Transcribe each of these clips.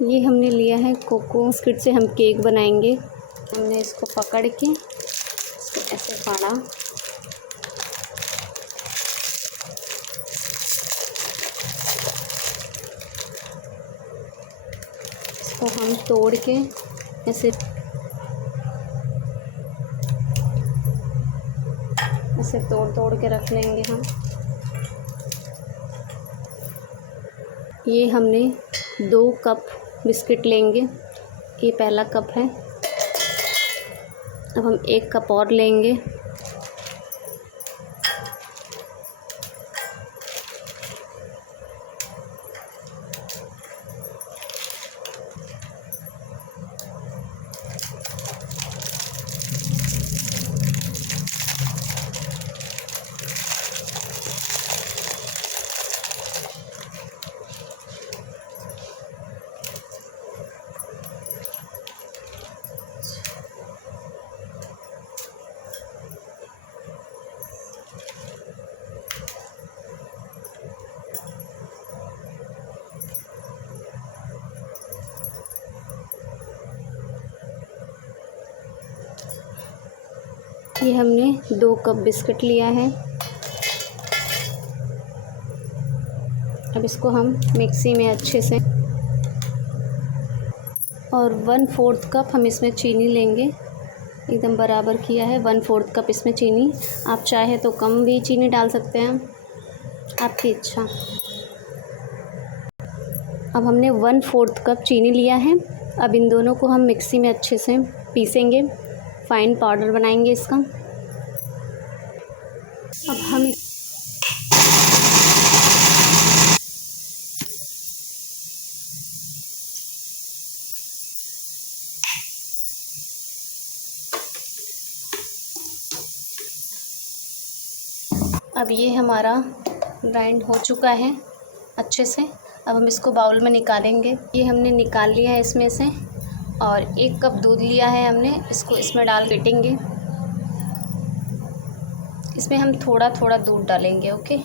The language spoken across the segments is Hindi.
ये हमने लिया है कोको बिस्किट से हम केक बनाएंगे। हमने इसको पकड़ के इसको ऐसे फाड़ा, इसको हम तोड़ के ऐसे तोड़ के रख लेंगे हम। ये हमने 2 कप बिस्किट लेंगे, ये पहला कप है। अब हम 1 कप और लेंगे। ये हमने 2 कप बिस्किट लिया है। अब इसको हम मिक्सी में अच्छे से, और 1/4 कप हम इसमें चीनी लेंगे। एकदम बराबर किया है, 1/4 कप इसमें चीनी। आप चाहे तो कम भी चीनी डाल सकते हैं, आपकी इच्छा। अब हमने 1/4 कप चीनी लिया है। अब इन दोनों को हम मिक्सी में अच्छे से पीसेंगे, फाइन पाउडर बनाएंगे इसका। अब हम अब ये हमारा ग्राइंड हो चुका है अच्छे से। अब हम इसको बाउल में निकालेंगे। ये हमने निकाल लिया है इसमें से, और 1 कप दूध लिया है हमने, इसको इसमें डाल फेंटेंगे। इसमें हम थोड़ा थोड़ा दूध डालेंगे, ओके।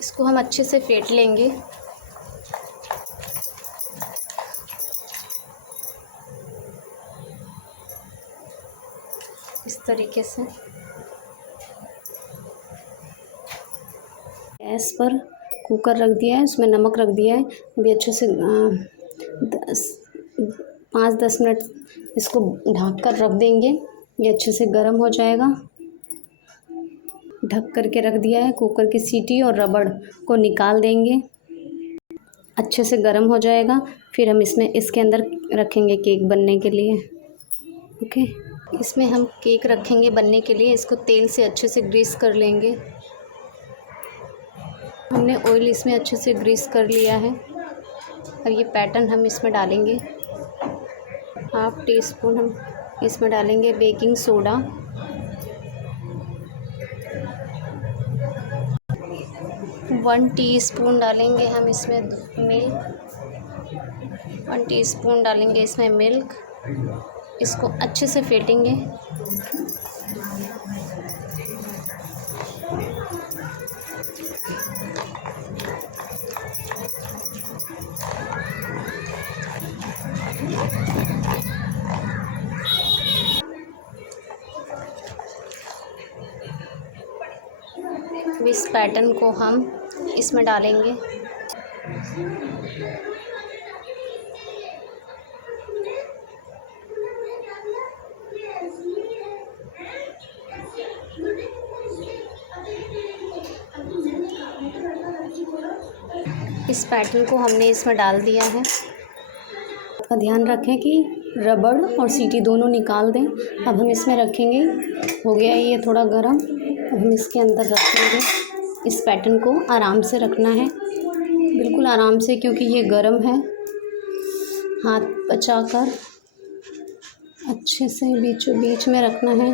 इसको हम अच्छे से फेंट लेंगे। इस तरीके से गैस पर कुकर रख दिया है, उसमें नमक रख दिया है। अभी अच्छे से 5-10 मिनट इसको ढक कर रख देंगे। ये अच्छे से गर्म हो जाएगा। ढक करके रख दिया है। कुकर की सीटी और रबड़ को निकाल देंगे। अच्छे से गर्म हो जाएगा, फिर हम इसके अंदर रखेंगे केक बनने के लिए, ओके। इसमें हम केक रखेंगे बनने के लिए। इसको तेल से अच्छे से ग्रीस कर लेंगे। हमने ऑयल इसमें अच्छे से ग्रीस कर लिया है। अब ये पैटर्न हम इसमें डालेंगे। 1/2 टीस्पून हम इसमें डालेंगे बेकिंग सोडा, 1 टीस्पून डालेंगे हम इसमें मिल्क, 1 टीस्पून डालेंगे इसमें मिल्क। इसको अच्छे से फेंटेंगे। इस पैटर्न को हम इसमें डालेंगे। इस पैटर्न को हमने इसमें डाल दिया है। का ध्यान रखें कि रबड़ और सीटी दोनों निकाल दें। अब हम इसमें रखेंगे। हो गया ये थोड़ा गरम। अब हम इसके अंदर रखेंगे। इस पैटर्न को आराम से रखना है, बिल्कुल आराम से, क्योंकि ये गर्म है। हाथ बचाकर अच्छे से बीचों बीच में रखना है।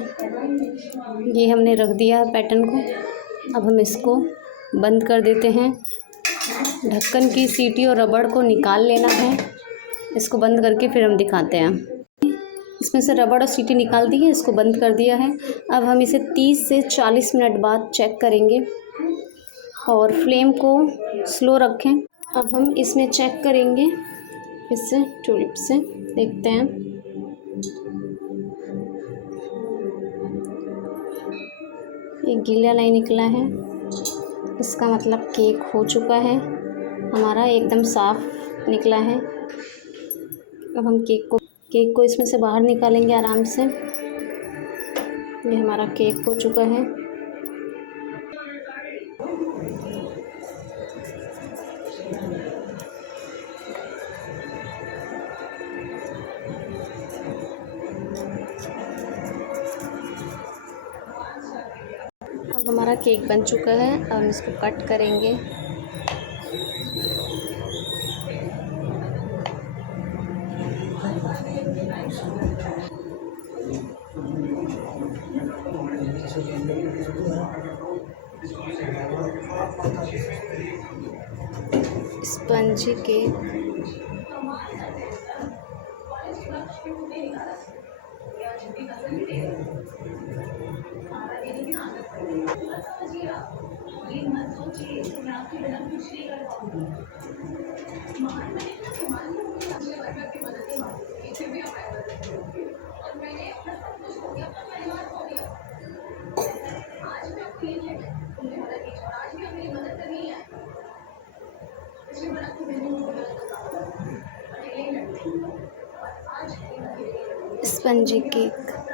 ये हमने रख दिया है पैटर्न को। अब हम इसको बंद कर देते हैं। ढक्कन की सीटी और रबड़ को निकाल लेना है। इसको बंद करके फिर हम दिखाते हैं। इसमें से रबड़ और सीटी निकाल दी है, इसको बंद कर दिया है। अब हम इसे 30 से 40 मिनट बाद चेक करेंगे और फ्लेम को स्लो रखें। अब हम इसमें चेक करेंगे, इससे ट्यूलिप से देखते हैं। एक गीला लाइन निकला है, इसका मतलब केक हो चुका है हमारा, एकदम साफ निकला है। अब हम केक को इसमें से बाहर निकालेंगे आराम से। ये हमारा केक हो चुका है। अब हमारा केक बन चुका है। अब हम इसको कट करेंगे। Spongy cake spongy cake